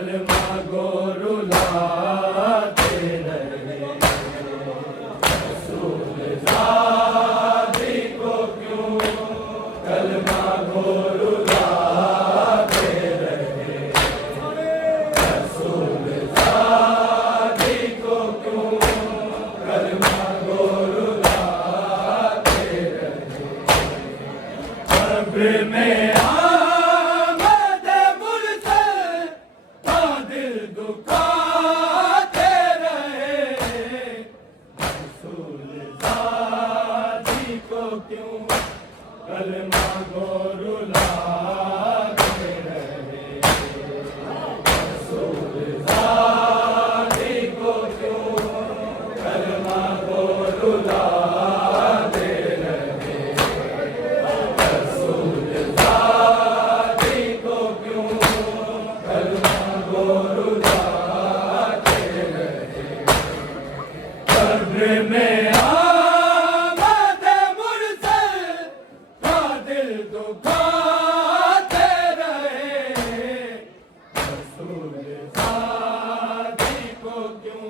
कलमा गो रुलाते रहे। रसूल ज़ादी को क्यों कलमा गो रुलाते रहे। रसूल ज़ादी को क्यों कलमा गो रुलाते रहे। कब्र में दुखाते रहे। रसूल ज़ादी को क्यों कलमा गो रुलाते रहे। रसूल ज़ादी को क्यों कलमा गो रुलाते रहे। रसूल ज़ादी को क्यों कलमा गो में आमद मुरसल का दिल दुखाते रहे। रसूल ज़ादी को क्यों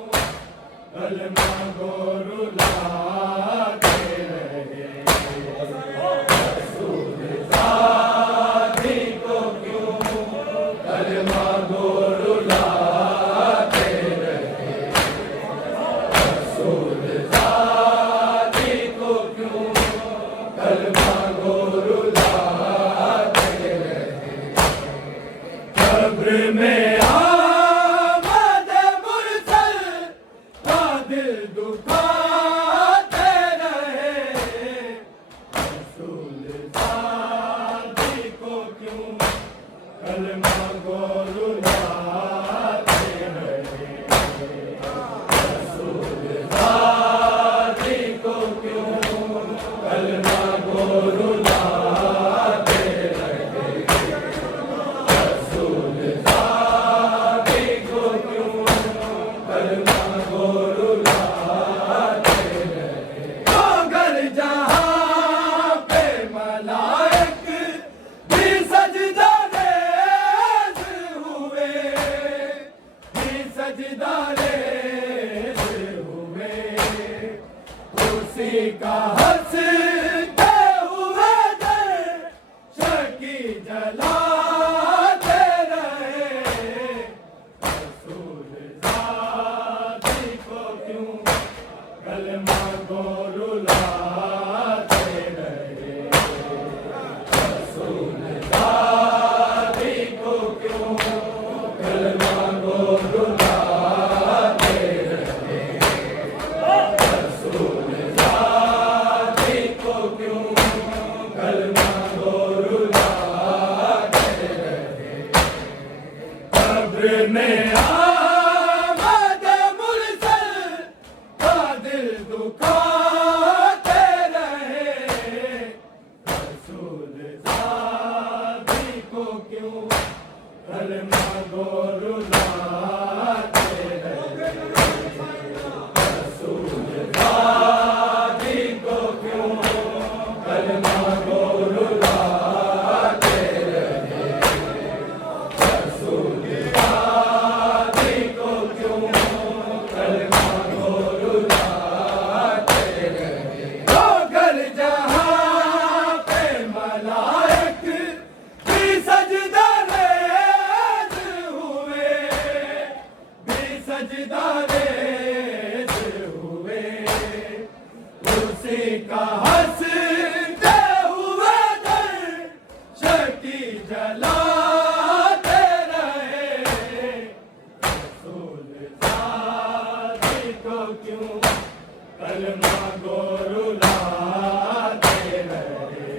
कलमा गो रुलाते रहे। रसूल ज़ादी को क्यों कलमा गो रुलाते रहे। रसूल ज़ादी को क्यों कलमा गो रुलाते रहे। कब्र में आमद मुरसल का दिल दुखाते रहे। रसूल ज़ादी को क्यों कलमा गो रुलाते रहे। रसूल ज़ादी को क्यों कलमा गो रुलाते रहे। रसूल ज़ादी को क्यों कलमा गो रुलाते रहे। अगर जहाँ पे मलाइक भी सजदा रेज़ हुए, भी सजदा रेज़ हुए, उसी का हंसते हुए शकी जलाते रहे। रसूल ज़ादी को क्यों कलमा गो रुलाते रहे। रसूल ज़ादी को क्यों कलमा गो रुलाते रहे। रसूल ज़ादी को क्यों कलमा गो रुलाते रहे। कब्र में आमद मुरसल का दिल दुखाते रहे। रसूल ज़ादी को क्यों कलमा गो रुलाते रहे। रसूल ज़ादी को क्यों कलमा गो रुलाते रहे। रसूल ज़ादी को क्यों कलमा गो रुलाते रहे। अगर जहाँ पे मलाइक भी सजदा रेज़ हुए, भी सजदा रेज़ हुए, उसी का हंसते हुए शकी जलाते रहे। रसूल ज़ादी को क्यों कलमा गो रुलाते रहे।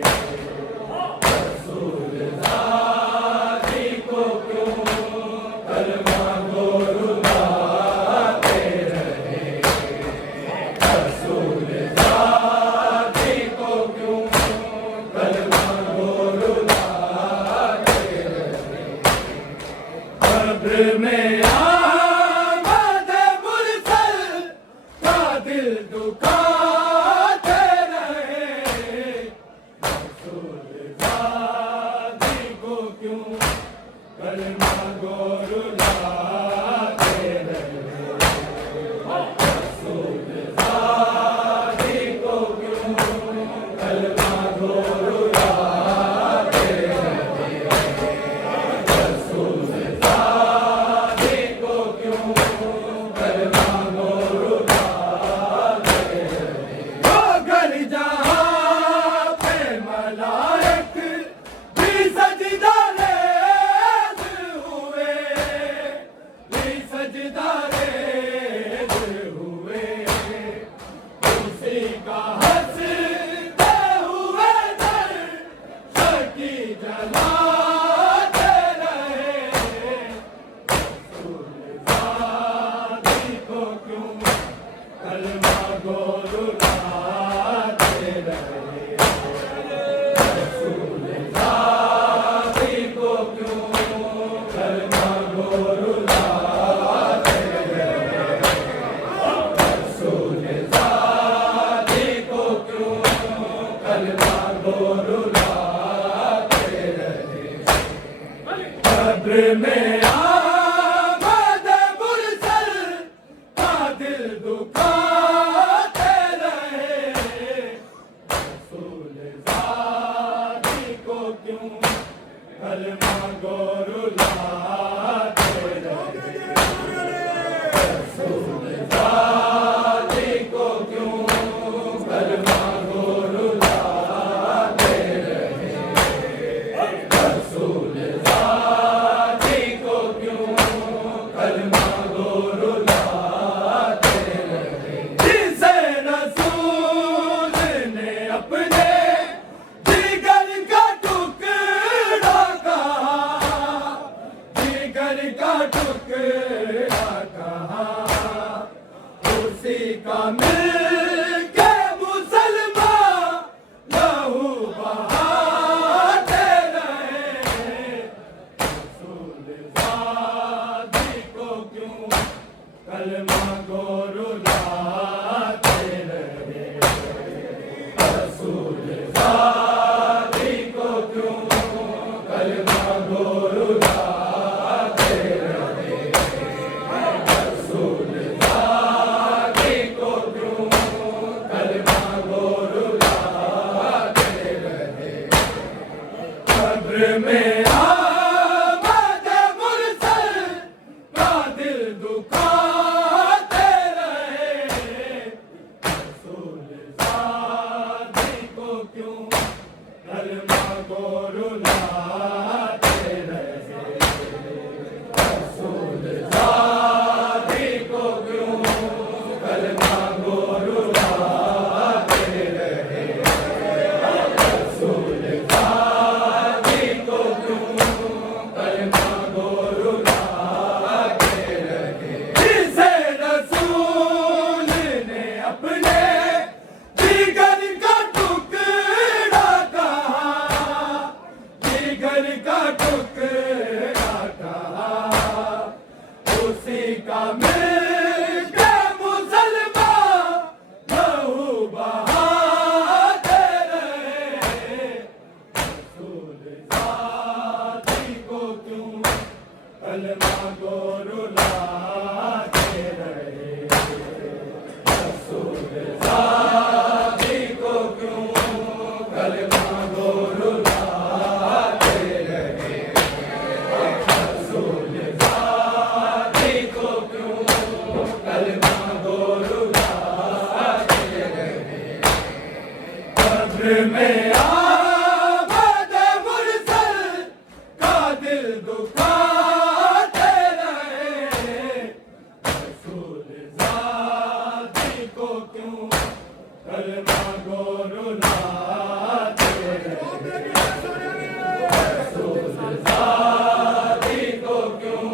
रसूल ज़ादी को क्यों कलमा गो रुलाते रहे। रसूल ज़ादी को क्यों कलमा गो रुलाते रहे। कब्र में आमद मुरसल का दिल दुखाते रहे। रसूल ज़ादी को क्यों कलमा गो रुलाते जलाते रहे, रसूल ज़ादी को क्यों कलमा गो रुलाते रहे, रसूल ज़ादी को क्यों कलमा गो रुलाते रहे, रसूल ज़ादी को क्यों कलमा गो रुलाते रहे। कब्र में आमद मुरसल का दिल दुखाते रहे, रसूल ज़ादी को क्यों कलमा गो रुलाते रहे, रसूल ज़ादी को क्यों कलमा गो रुलाते रहे, रसूल ज़ादी को क्यों कलमा गो रुलाते रहे। जिसे रसूल ने अपने जिगर का टुकड़ा कहा, जिगर का टुकड़ा कहा, उसी का मिलके मुसलमान लहू बहाते रहे, रसूल ज़ादी को क्यों कलमा गो रुलाते रहे, रसूल ज़ादी को क्यों कलमा गो रुलाते रहे, रसूल ज़ादी को क्यों कलमा गो रुलाते रहे। कब्र में आमद मुरसल का दिल दुखाते रहे, रसूल ज़ादी को क्यों कलमा गो रुलाते रहे, रसूल ज़ादी को क्यों कलमा गो रुलाते रहे, रसूल ज़ादी को क्यों कलमा गो रुलाते रहे। जिसे रसूल ने अपने जिगर का टुकड़ा कहा, जिगर का टुकड़ा कहा, उसी का मिलके मुसलमान लहू बहाते रहे, रसूल ज़ादी को क्यों कलमा गो रुलाते रहे, रसूल ज़ादी को क्यों कलमा गो रुलाते रहे, रसूल ज़ादी को क्यों कलमा गो रुलाते रहे। कब्र में आमद मुरसल का दिल दुखाते रहे, रसूल ज़ादी को क्यों कलमा गो रुलाते रहे, रसूल ज़ादी को क्यों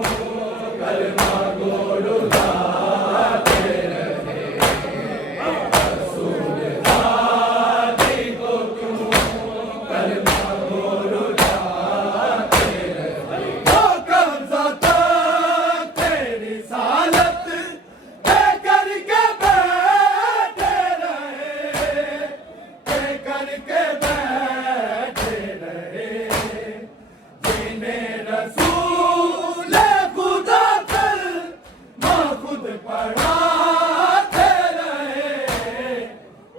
कलमा गो रुलाते रहे, रसूल ज़ादी को क्यों कलमा गो रुलाते रहे। वो कब्ज़ा तक तेरी सालत देकर के बैठे रहे, देकर के बैठे रहे, जिन्हें रसूल खुदा कर माँ खुद पढ़ाते रहे,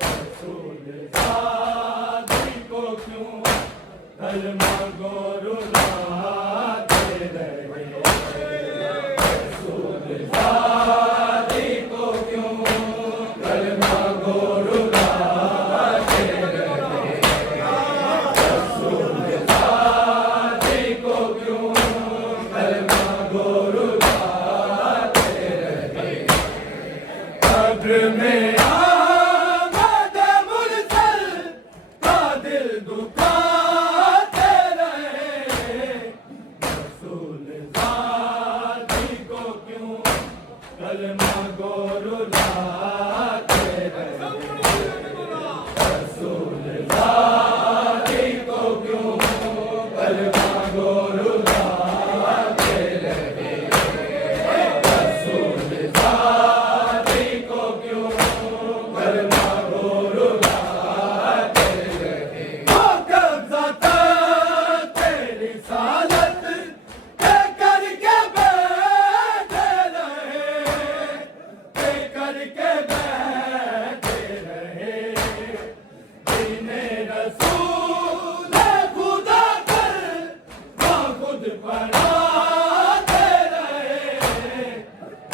रसूल ज़ादी को क्यों कलमा गो रुलाते रहे, रसूल ज़ादी को क्यों कलमा गो रुलाते रहे, रसूल ज़ादी को क्यों कलमा गो रुलाते रहे। कब्र में आमद मुरसल का दिल दुखाते रहे, कलमा गोरू लाते रहे, रसूल ज़ाती को क्यों कलमा गोरू लाते रहे। हो कब्ज़ा तक तेरी सालत के करके बैठे रहे, के करके बैठे रहे। दीने रसूल खुदा कर खुद पढ़ाते रहे,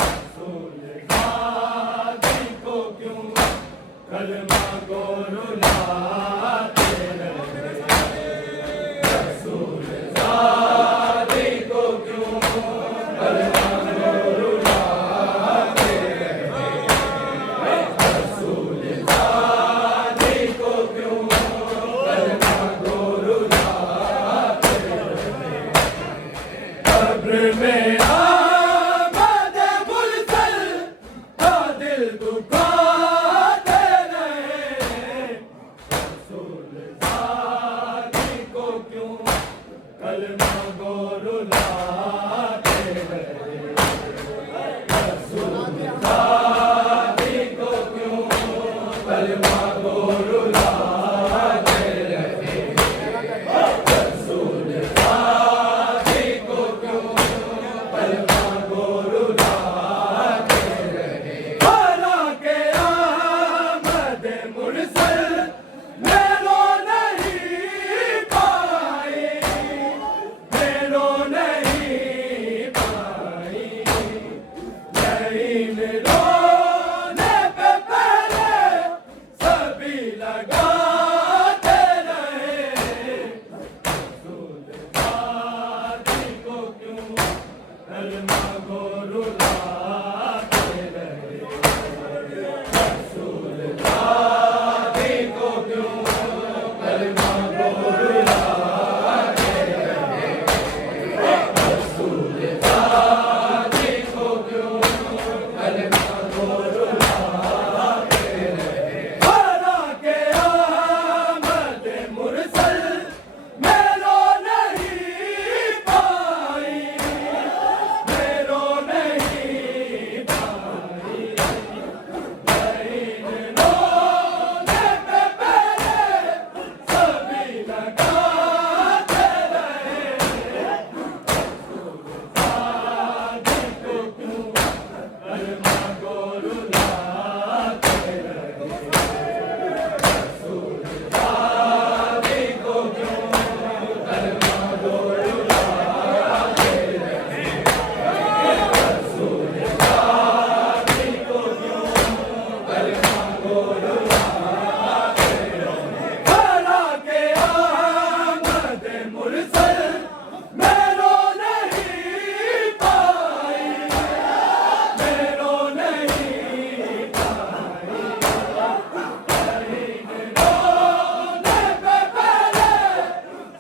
रसूल ज़ाती को क्यों कलमा गोरू लाते रहे, रसूल ज़ाती को क्यों कलमा गोरू लाते रहे, रसूल ज़ाती को क्यों कलमा गोरू लाते रहे। कब्र में आमद मुरसल का दिल दुखाते रहे, रसूल ज़ाती को क्यों कलमा गोरू लाते रहे, रसूल ज़ाती को क्यों कलमा गोरू लाते रहे, रसूल ज़ाती को क्यों कलमा गोरू लाते रहे। भला के आमद मुरसल मेरो नहीं पाई, मेरो नहीं पाई, नहीं रोने पे पहले सभी लगाते रहे, रसूल ज़ाती को क्यों कलमा गोरू लाते रहे, रसूल ज़ाती को क्यों कलमा गोरू लाते रहे, रसूल ज़ाती को क्यों कलमा गोरू लाते रहे। भला के आमद मुरसल मेरो नहीं पाई, मेरो नहीं पाई, नहीं रोने पे पहले सभी लगाते रहे, रसूल ज़ाती को क्यों कलमा गोरू लाते रहे, रसूल ज़ाती को क्यों कलमा गोरू लाते रहे, रसूल ज़ाती को क्यों कलमा गोरू लाते रहे। भला के आमद मुरसल मेरो नहीं पाई, मेरो नहीं पाई, नहीं रोने पे पहले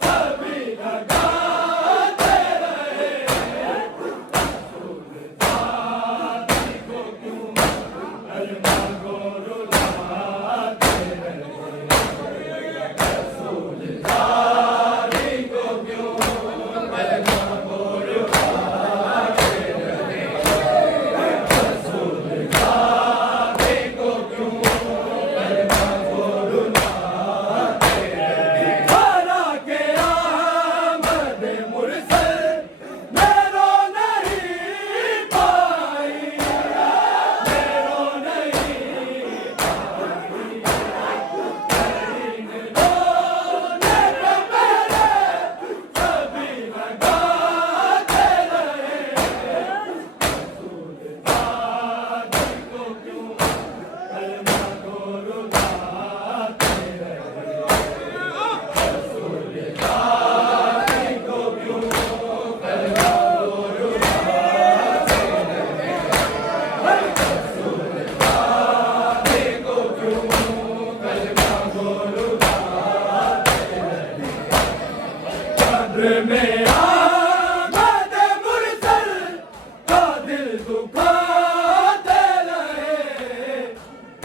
सभी लगाते रहे, रसूल ज़ाती को क्यों कलमा गोरू लाते रहे, रसूल ज़ाती को क्यों कलमा गोरू लाते रहे, रसूल ज़ाती को क्यों कलमा गोरू लाते रहे। भला के आमद मुरसल मेरो नहीं पाई, मेरो नहीं पाई, नहीं रोने पे पहले सभी लगाते रहे, रसूल ज़ाती को क्यों कलमा गोरू लाते रहे, रसूल ज़ाती को क्यों कलमा गोरू लाते रहे, रसूल ज़ाती को क्यों कलमा गोरू लाते रहे। कब्र में आमद मुरसल का दिल दुखाते रहे,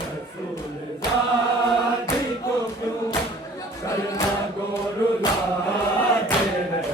रसूल ज़ाती को क्यों कलमा गोरू लाते रहे।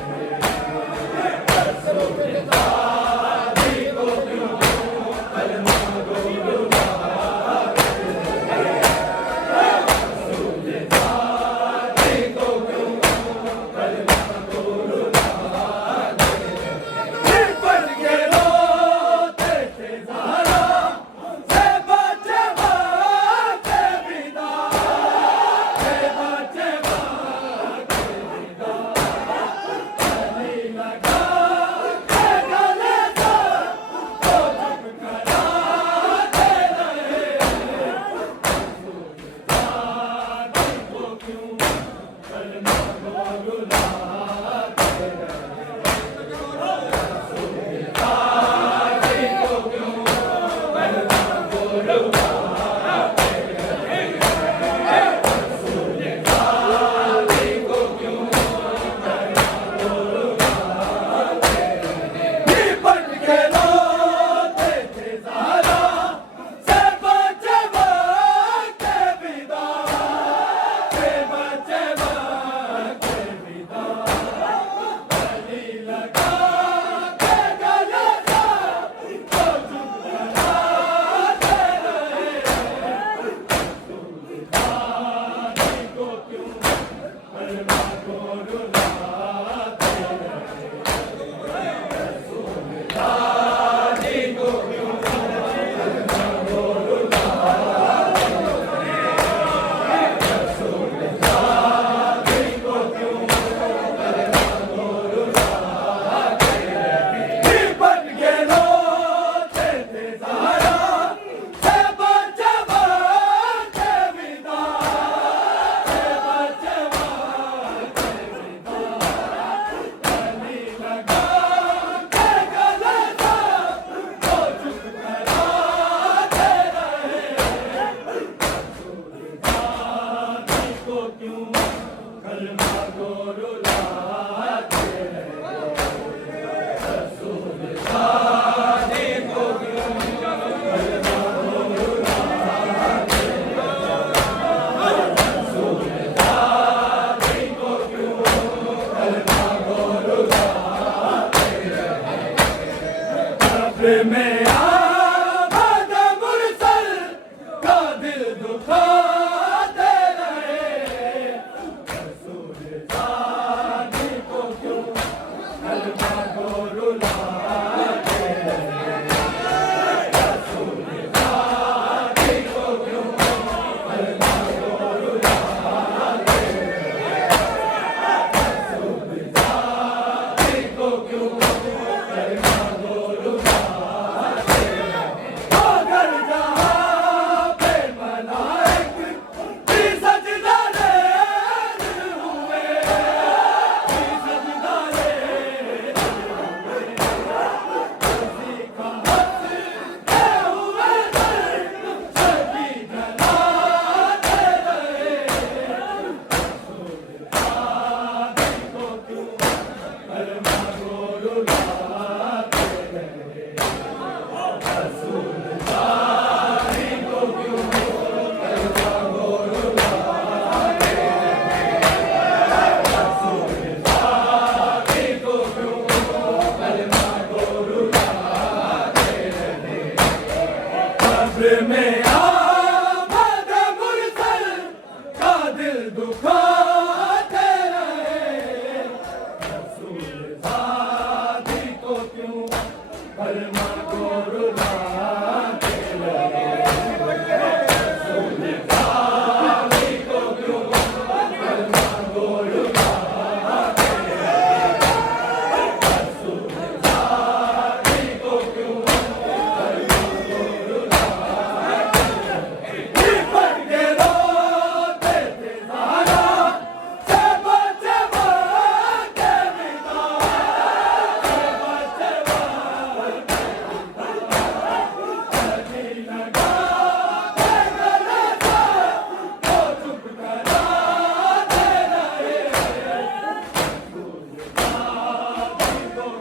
में